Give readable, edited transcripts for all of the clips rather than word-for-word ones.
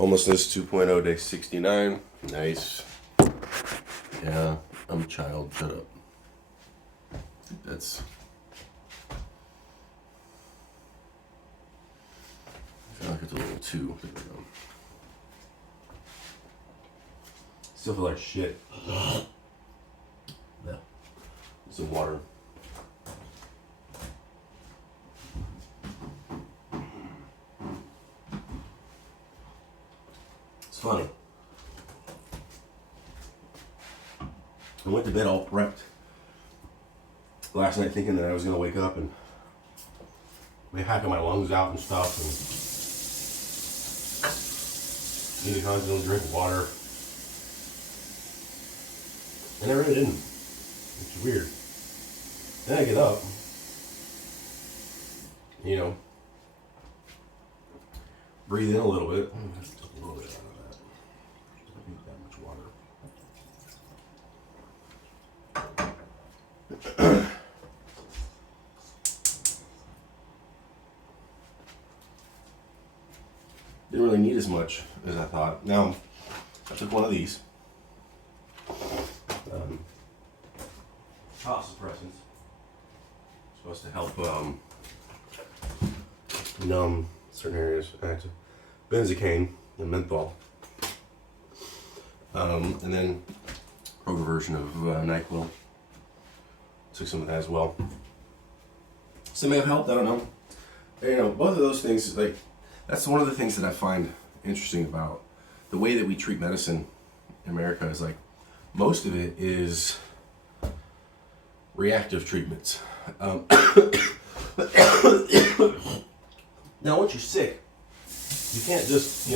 Homelessness 2.0 day 69. Nice. Yeah, I'm a child. Shut up. That's. I feel like it's a little too. There we go. Still feel like shit. Yeah. Some water. It's funny. I went to bed all prepped last night thinking that I was going to wake up and be hacking my lungs out and stuff and need to constantly drink water. And I really didn't. It's weird. Then I get up, breathe in a little bit. Just a little bit out of that. I don't need that much water. Didn't really need as much as I thought. Now, I took one of these. Cough suppressants. Supposed to help numb certain areas. Benzocaine and menthol. And then Kroger version of NyQuil. Took some of that as well. Some may have helped, I don't know. Both of those things, that's one of the things that I find interesting about the way that we treat medicine in America is most of it is reactive treatments. Now, once you're sick, you can't just,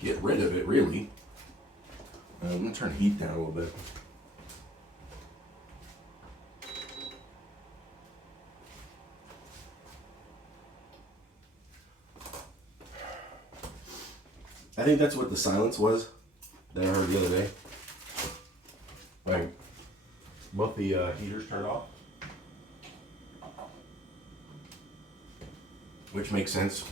get rid of it, really. I'm going to turn the heat down a little bit. I think that's what the silence was that I heard the other day. Both the heaters turned off. Which makes sense.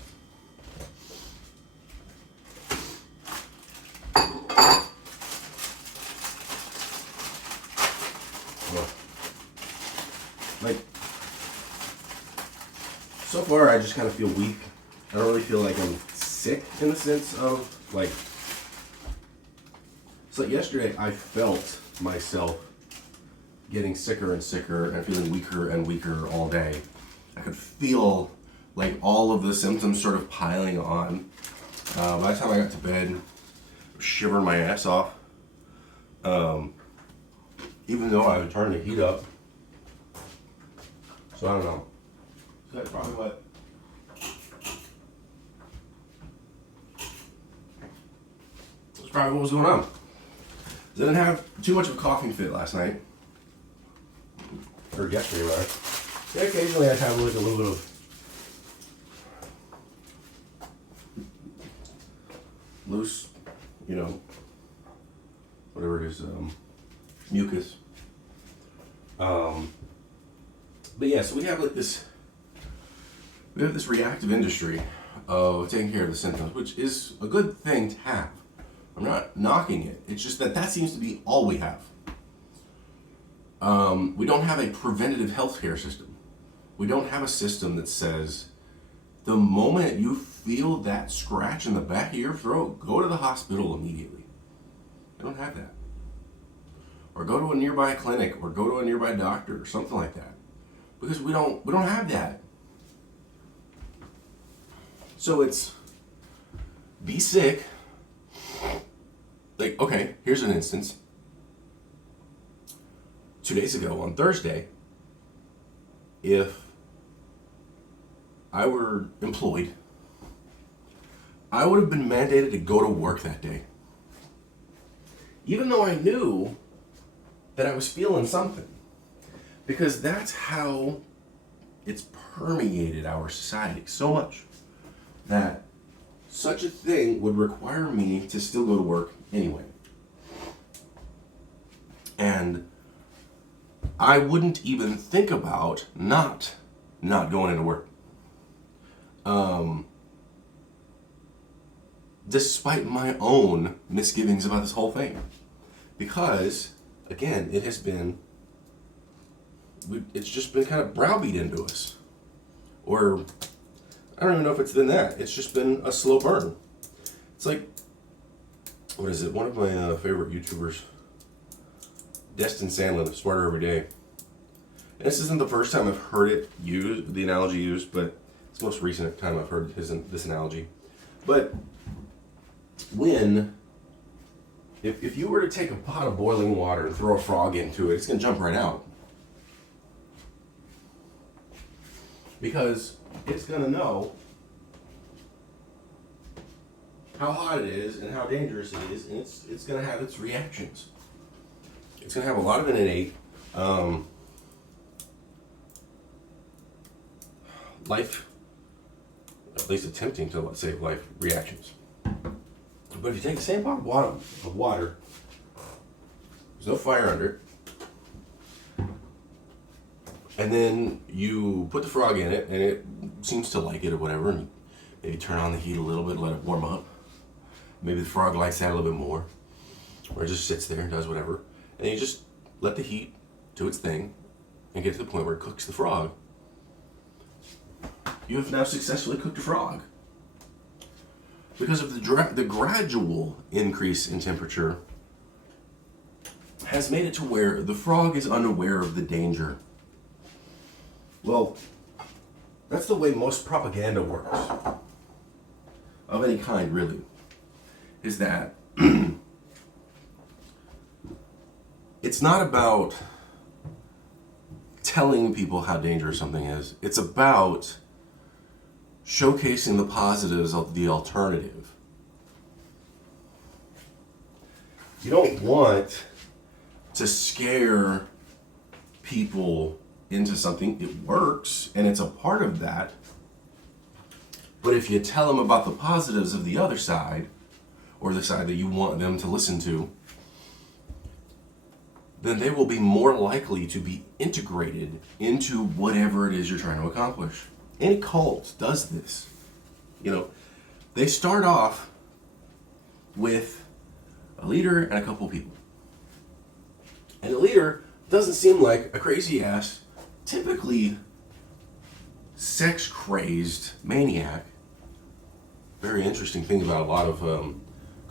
So far I just kind of feel weak. I don't really feel like I'm sick in the sense of it's like yesterday I felt myself getting sicker and sicker and feeling weaker and weaker all day. I could feel all of the symptoms sort of piling on. By the time I got to bed, I was shivering my ass off. Even though I would turn the heat up. So I don't know. So that's probably what. That's probably what was going on. I didn't have too much of a coughing fit last night. Or yesterday, rather. Yeah, occasionally I'd have a little bit of loose, whatever it is, mucus. But yeah, so we have this reactive industry of taking care of the symptoms, which is a good thing to have. I'm not knocking it. It's just that seems to be all we have. We don't have a preventative healthcare system. We don't have a system that says, the moment you feel that scratch in the back of your throat, go to the hospital immediately. We don't have that. Or go to a nearby clinic, or go to a nearby doctor, or something like that. Because we don't have that. So it's be sick. Okay, here's an instance. 2 days ago on Thursday, if I were employed, I would have been mandated to go to work that day. Even though I knew that I was feeling something. Because that's how it's permeated our society so much that such a thing would require me to still go to work anyway. And I wouldn't even think about not going into work. despite my own misgivings about this whole thing. Because, again, it's just been kind of browbeat into us. Or, I don't even know if it's been that. It's just been a slow burn. It's like, what is it? One of my favorite YouTubers, Destin Sandlin, Smarter Every Day. And this isn't the first time I've heard it used, the analogy used, but it's the most recent time I've heard this analogy. But if you were to take a pot of boiling water and throw a frog into it, it's going to jump right out. Because it's going to know how hot it is and how dangerous it is, and it's going to have its reactions. It's going to have a lot of innate life, at least attempting to, let's say, life reactions. But if you take the same pot of water, there's no fire under it, and then you put the frog in it, and it seems to like it or whatever, and maybe turn on the heat a little bit, let it warm up. Maybe the frog likes that a little bit more, or it just sits there and does whatever, and you just let the heat do its thing and get to the point where it cooks the frog. You have now successfully cooked a frog. Because of the gradual increase in temperature has made it to where the frog is unaware of the danger. Well, that's the way most propaganda works. Of any kind, really. Is that it's not about telling people how dangerous something is. It's about showcasing the positives of the alternative. You don't want to scare people into something. It works, and it's a part of that. But if you tell them about the positives of the other side, or the side that you want them to listen to, then they will be more likely to be integrated into whatever it is you're trying to accomplish. Any cult does this. They start off with a leader and a couple people. And the leader doesn't seem like a crazy ass, typically sex-crazed maniac. Very interesting thing about a lot of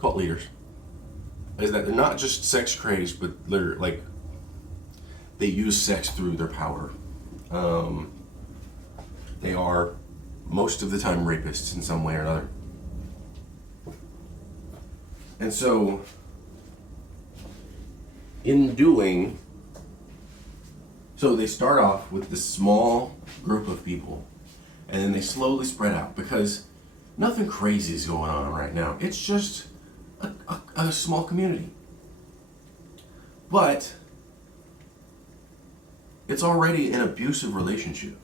cult leaders is that they're not just sex-crazed, but they're like, they use sex through their power. They are most of the time rapists in some way or another. And so, so they start off with this small group of people, and then they slowly spread out, because nothing crazy is going on right now. It's just a small community. But it's already an abusive relationship.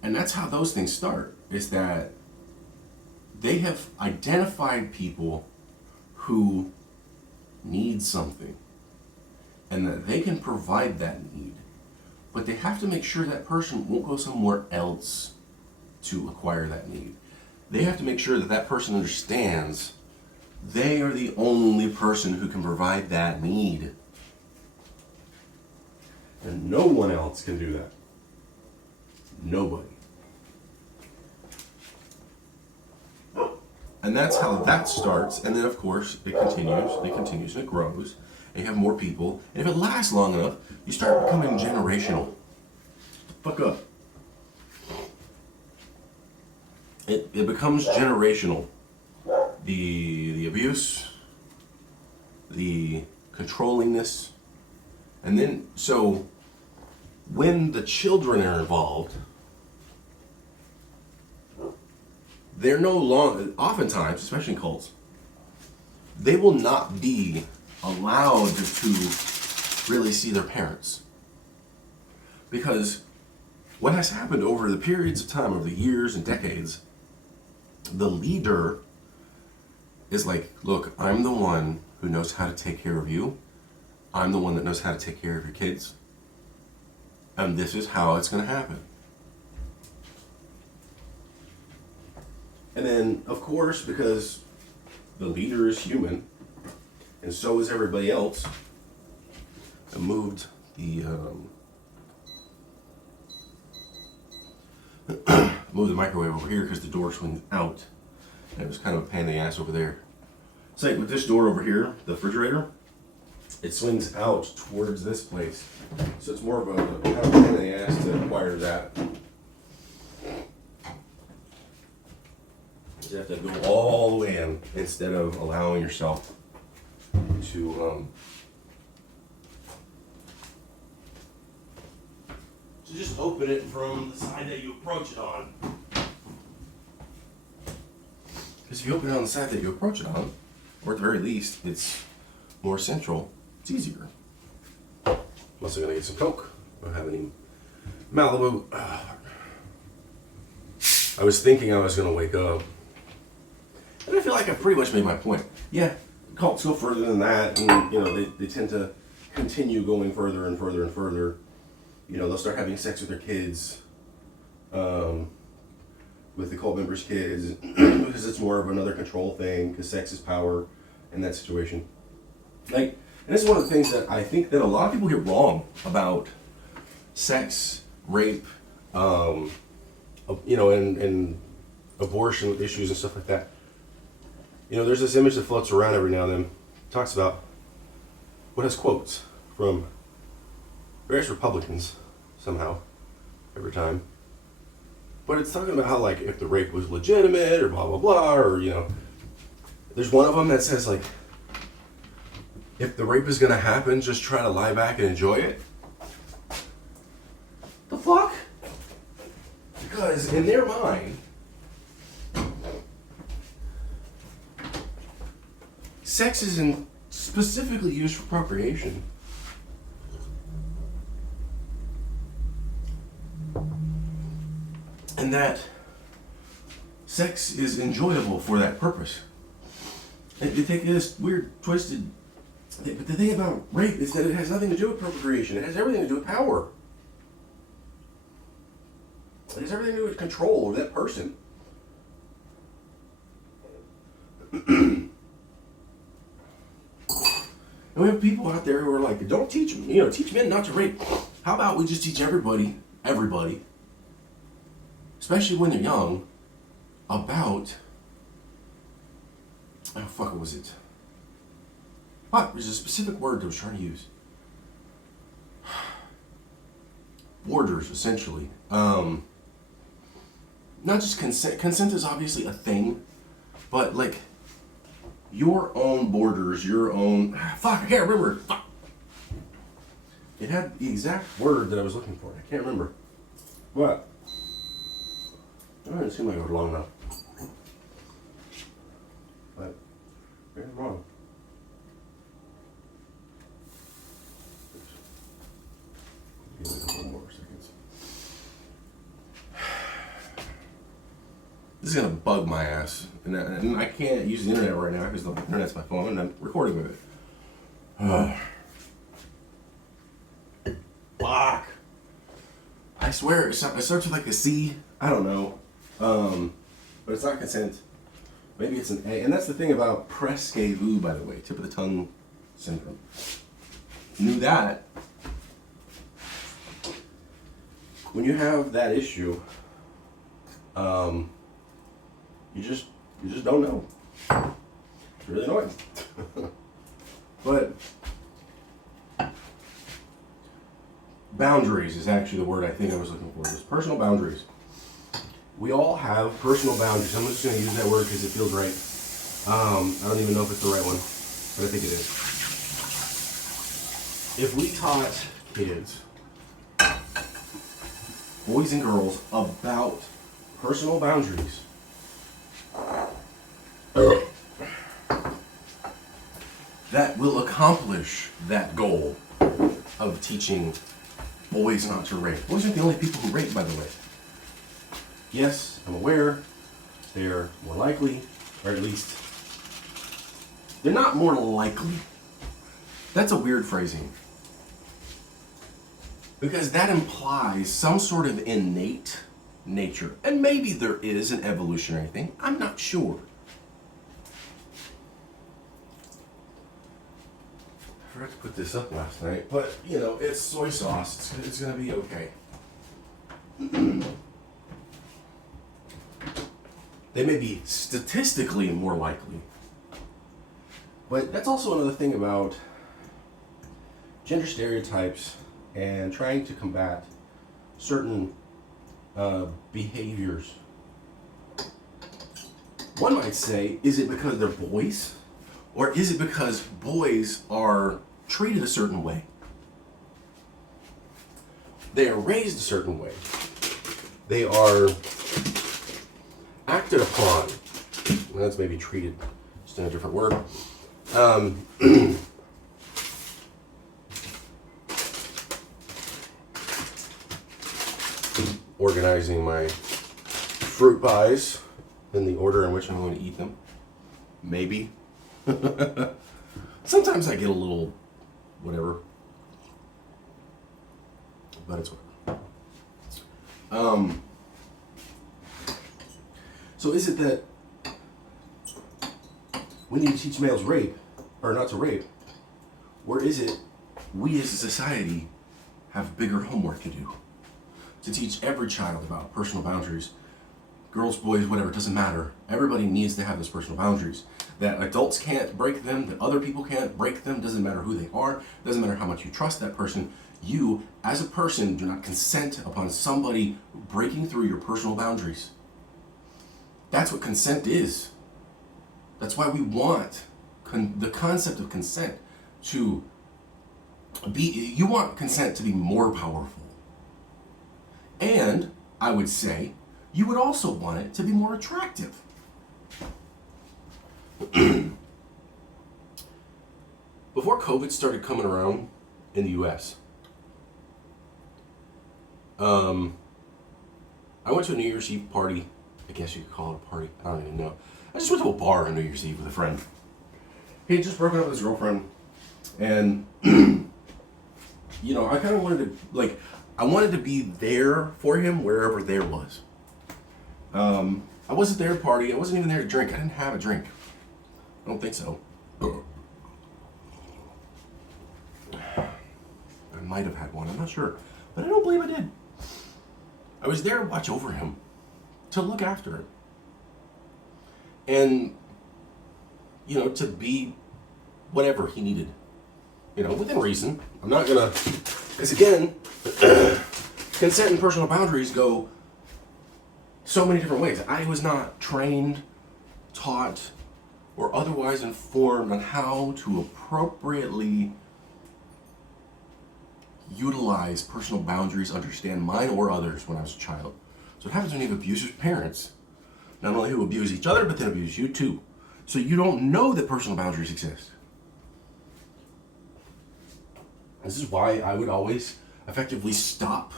And that's how those things start, is that they have identified people who need something, and that they can provide that need. But they have to make sure that person won't go somewhere else to acquire that need. They have to make sure that that person understands they are the only person who can provide that need. And no one else can do that. Nobody. And that's how that starts. And then, of course, it continues, and it grows. And you have more people. And if it lasts long enough, you start becoming generational. Fuck up. It becomes generational. The abuse, the controllingness. And then, so, when the children are involved, they're no longer, oftentimes, especially in cults, they will not be allowed to really see their parents. Because what has happened over the periods of time, over the years and decades, the leader is like, look, I'm the one who knows how to take care of you. I'm the one that knows how to take care of your kids. And this is how it's going to happen. And then, of course, because the leader is human, and so is everybody else, I moved the microwave over here because the door swings out. And it was kind of a pain in the ass over there. It's like with this door over here, the refrigerator, it swings out towards this place. So it's more of a kind of pain in the ass to acquire that. You have to go all the way in instead of allowing yourself to just open it from the side that you approach it on. Because if you open it on the side that you approach it on, or at the very least, it's more central, it's easier. I'm also gonna get some Coke. I don't have any Malibu. I was thinking I was gonna wake up, and I feel like I pretty much made my point. Yeah, cults go further than that, and you know they tend to continue going further and further and further. You know, they'll start having sex with their kids, with the cult members' kids, because it's more of another control thing, because sex is power in that situation. Like, and this is one of the things that I think that a lot of people get wrong about sex, rape, you know, and abortion issues and stuff like that. You know, there's this image that floats around every now and then, talks about what has quotes from various Republicans somehow every time, but it's talking about how, like, if the rape was legitimate or blah blah blah, or you know, there's one of them that says, like, if the rape is gonna happen, just try to lie back and enjoy it. The fuck? Because in their mind, sex isn't specifically used for procreation. And that sex is enjoyable for that purpose. And they take this weird, twisted... But the thing about rape is that it has nothing to do with procreation. It has everything to do with power. It has everything to do with control of that person. And we have people out there who are like, don't teach them, you know, teach men not to rape. How about we just teach everybody, especially when they're young, about, oh fuck, what was it? What? There's a specific word that I was trying to use. Borders, essentially. Not just consent. Consent is obviously a thing, but like your own borders, your own. Fuck, I can't remember. Fuck. It had the exact word that I was looking for. I can't remember. What? It doesn't seem like it was long enough. But maybe I'm wrong. Give it a couple more seconds. This is gonna bug my ass, and I can't use the internet right now because the internet's my phone and I'm recording with it. Fuck! I swear it starts with like a C. I don't know, but it's not consent. Maybe it's an A, and that's the thing about Presque-vous, by the way, tip of the tongue syndrome. Knew that. When you have that issue, you just don't know. It's really annoying. But boundaries is actually the word I think I was looking for. Just personal boundaries. We all have personal boundaries. I'm just going to use that word because it feels right. I don't even know if it's the right one, but I think it is. If we taught kids, boys and girls, about personal boundaries, that will accomplish that goal of teaching boys not to rape. Boys aren't the only people who rape, by the way. Yes, I'm aware they're more likely, or at least they're not more likely. That's a weird phrasing. Because that implies some sort of innate nature. And maybe there is an evolutionary thing. I'm not sure. I forgot to put this up last night, but you know, it's soy sauce. It's going to be okay. They may be statistically more likely. But that's also another thing about gender stereotypes and trying to combat certain behaviors. One might say, is it because they're boys? Or is it because boys are treated a certain way? They are raised a certain way. They are acted upon. Well, that's maybe treated, just in a different word. Organizing my fruit pies in the order in which I'm going to eat them. Maybe. Sometimes I get a little whatever. But it's whatever. So is it that we need to teach males rape, or not to rape? Or is it we as a society have bigger homework to do? To teach every child about personal boundaries. Girls, boys, whatever, it doesn't matter. Everybody needs to have those personal boundaries. That adults can't break them, that other people can't break them, doesn't matter who they are, doesn't matter how much you trust that person. You, as a person, do not consent upon somebody breaking through your personal boundaries. That's what consent is. That's why we want the concept of consent to be, you want consent to be more powerful. And I would say you would also want it to be more attractive. Before COVID started coming around in the US, I went to a New Year's Eve party. I guess you could call it a party. I don't even know. I just went to a bar on New Year's Eve with a friend. He had just broken up with his girlfriend. And, you know, I kind of wanted to, I wanted to be there for him wherever there was. I wasn't there to party. I wasn't even there to drink. I didn't have a drink. I don't think so. I might have had one. I'm not sure. But I don't believe I did. I was there to watch over him. To look after him. And, you know, to be whatever he needed. You know, within reason. I'm not going to... Because again, consent and personal boundaries go so many different ways. I was not trained, taught, or otherwise informed on how to appropriately utilize personal boundaries, understand mine or others when I was a child. So what happens when you have abusive parents, not only who abuse each other, but then abuse you too. So you don't know that personal boundaries exist. This is why I would always effectively stop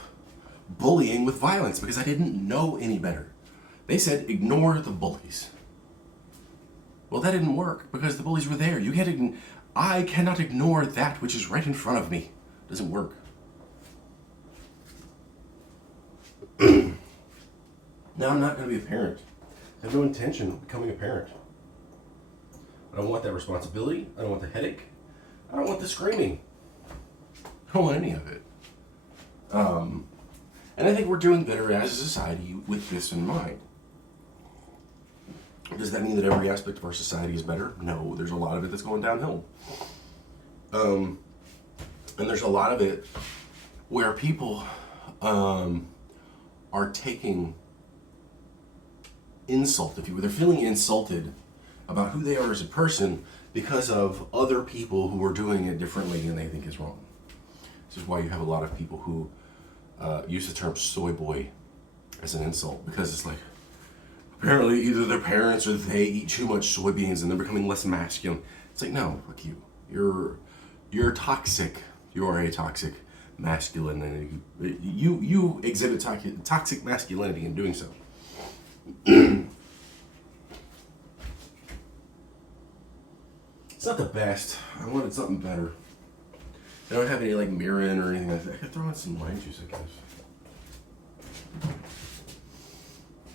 bullying with violence, because I didn't know any better. They said, ignore the bullies. Well, that didn't work because the bullies were there. I cannot ignore that which is right in front of me. It doesn't work. Now I'm not going to be a parent. I have no intention of becoming a parent. I don't want that responsibility. I don't want the headache. I don't want the screaming. I don't want any of it. And I think we're doing better as a society with this in mind. Does that mean that every aspect of our society is better? No, there's a lot of it that's going downhill. And there's a lot of it where people are taking insult, if you will. They're feeling insulted about who they are as a person because of other people who are doing it differently and they think is wrong. This is why you have a lot of people who use the term soy boy as an insult, because it's like, apparently either their parents or they eat too much soybeans and they're becoming less masculine. It's like, no, fuck you. You're toxic. You are a toxic masculinity. You exhibit toxic masculinity in doing so. It's not the best. I wanted something better. I don't have any mirin or anything like that. I could throw in some lime juice, I guess.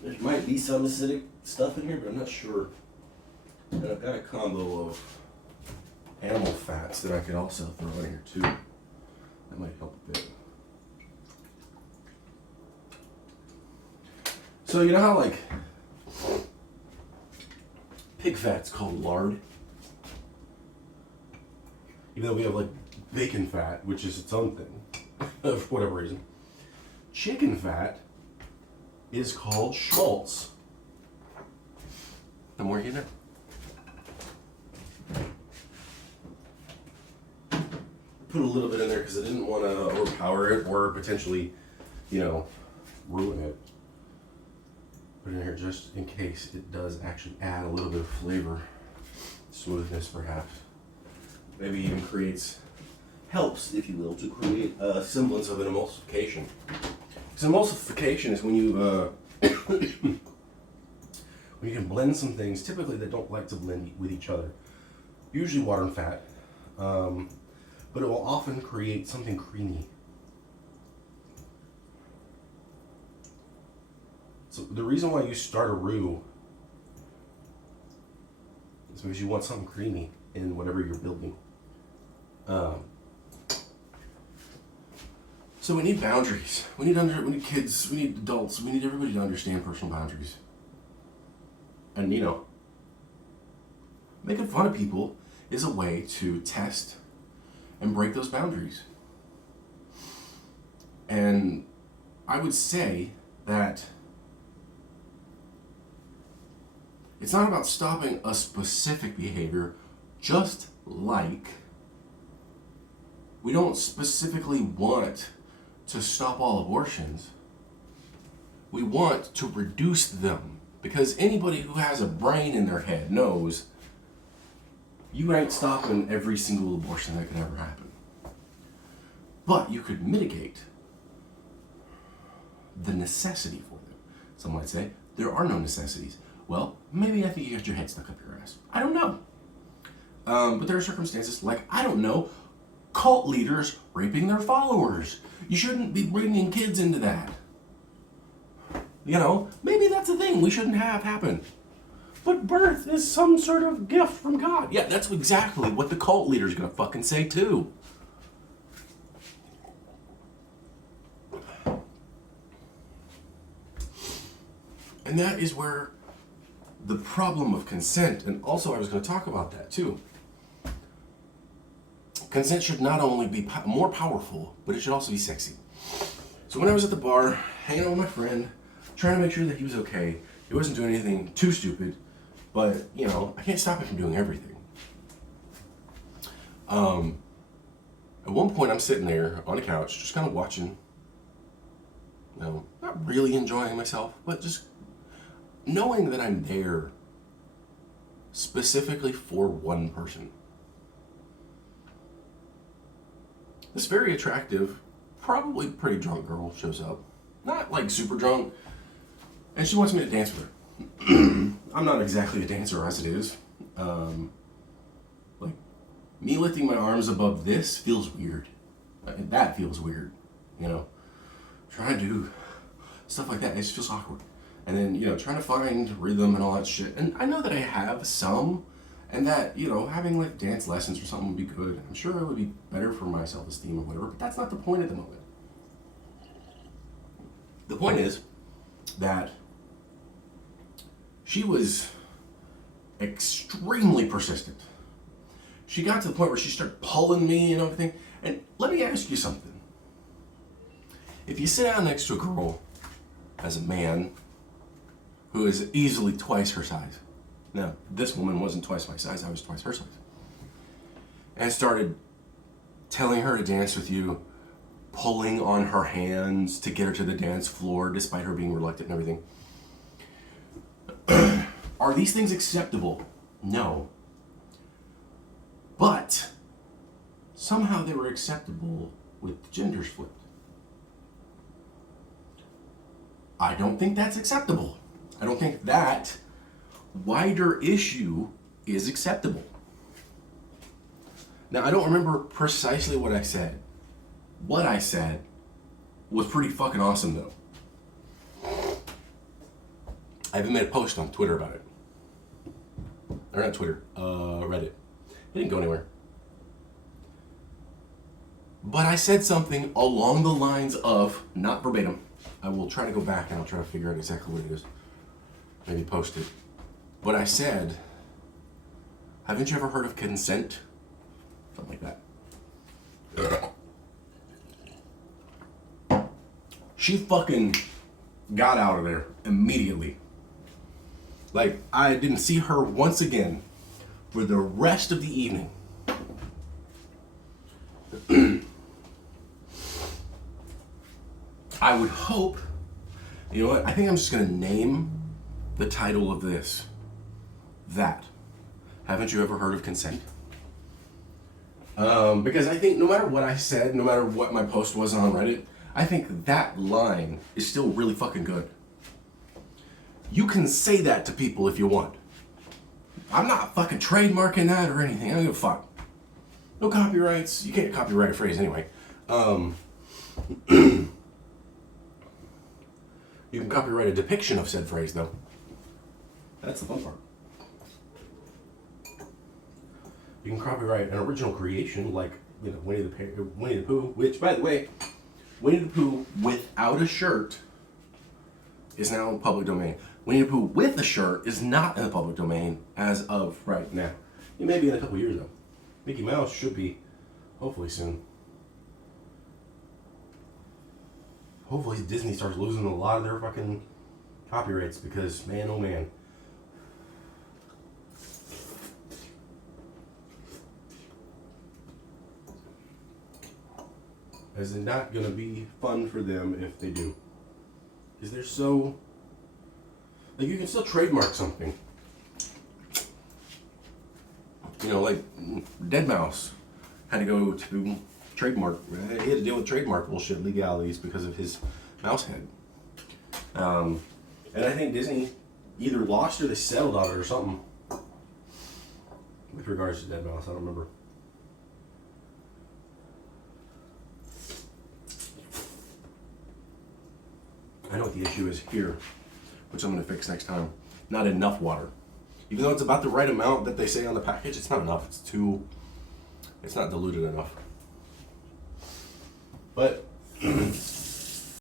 There might be some acidic stuff in here, but I'm not sure. And I've got a combo of animal fats that I could also throw in here too. That might help a bit. So you know how like pig fat's called lard? Even though we have like bacon fat, which is its own thing, for whatever reason. Chicken fat is called schmaltz. The more you know. Put a little bit in there because I didn't want to overpower it or potentially, ruin it. Put it in here just in case it does actually add a little bit of flavor, smoothness perhaps. Maybe even helps, if you will, to create a semblance of an emulsification. Because emulsification is when you when you can blend some things, typically that don't like to blend with each other. Usually water and fat, but it will often create something creamy. So the reason why you start a roux is because you want something creamy in whatever you're building. So we need boundaries. We need kids. We need adults. We need everybody to understand personal boundaries. And making fun of people is a way to test and break those boundaries. And I would say that it's not about stopping a specific behavior, just like we don't specifically want to stop all abortions. We want to reduce them, because anybody who has a brain in their head knows you ain't stopping every single abortion that could ever happen. But you could mitigate the necessity for them. Some might say there are no necessities. Well, maybe I think you got your head stuck up your ass. I don't know. But there are circumstances like, I don't know, cult leaders raping their followers. You shouldn't be bringing kids into that. Maybe that's a thing we shouldn't have happen. But birth is some sort of gift from God. Yeah, that's exactly what the cult leader's gonna fucking say too. And that is where the problem of consent, and also I was going to talk about that too. Consent should not only be more powerful, but it should also be sexy. So when I was at the bar, hanging out with my friend, trying to make sure that he was okay, he wasn't doing anything too stupid, but, I can't stop him from doing everything. At one point I'm sitting there on the couch, just kind of watching, not really enjoying myself, but just knowing that I'm there specifically for one person. This very attractive, probably pretty drunk girl shows up. Not like super drunk. And she wants me to dance with her. I'm not exactly a dancer as it is. Like, me lifting my arms above this feels weird. That feels weird, Trying to do stuff like that, it just feels awkward. And then, trying to find rhythm and all that shit. And I know that I have some, and that, having like dance lessons or something would be good. I'm sure it would be better for my self-esteem or whatever, but that's not the point at the moment. The point is that she was extremely persistent. She got to the point where she started pulling me and everything. And let me ask you something. If you sit down next to a girl as a man who is easily twice her size. Now, this woman wasn't twice my size, I was twice her size. And started telling her to dance with you, pulling on her hands to get her to the dance floor, despite her being reluctant and everything. Are these things acceptable? No. But somehow they were acceptable with the genders flipped. I don't think that's acceptable. I don't think that wider issue is acceptable. Now, I don't remember precisely what I said. What I said was pretty fucking awesome, though. I even made a post on Twitter about it. Or not Twitter, Reddit. It didn't go anywhere. But I said something along the lines of, not verbatim. I will try to go back and I'll try to figure out exactly what it is. Maybe post it. But I said, haven't you ever heard of consent? Something like that. She fucking got out of there immediately. Like, I didn't see her once again for the rest of the evening. I would hope, you know what, I think I'm just going to name the title of this. That. Haven't you ever heard of consent? Because I think no matter what I said, no matter what my post was on Reddit, I think that line is still really fucking good. You can say that to people if you want. I'm not fucking trademarking that or anything. I don't give a fuck. No copyrights. You can't copyright a phrase anyway. You can copyright a depiction of said phrase, though. That's the fun part. You can copyright an original creation, like, you know, Winnie the Pooh, which, by the way, Winnie the Pooh without a shirt is now in the public domain. Winnie the Pooh with a shirt is not in the public domain as of right now. It may be in a couple years, though. Mickey Mouse should be, hopefully soon. Hopefully Disney starts losing a lot of their fucking copyrights because, man, oh man. Is it not going to be fun for them if they do? Because they're so... Like, you can still trademark something. You know, like, Deadmau5 had to go to trademark. He had to deal with trademark bullshit legalities because of his mouse head. And I think Disney either lost or they settled on it or something. With regards to Deadmau5, I don't remember. I know what the issue is here, which I'm going to fix next time. Not enough water. Even though it's about the right amount that they say on the package, it's not enough. It's not diluted enough. But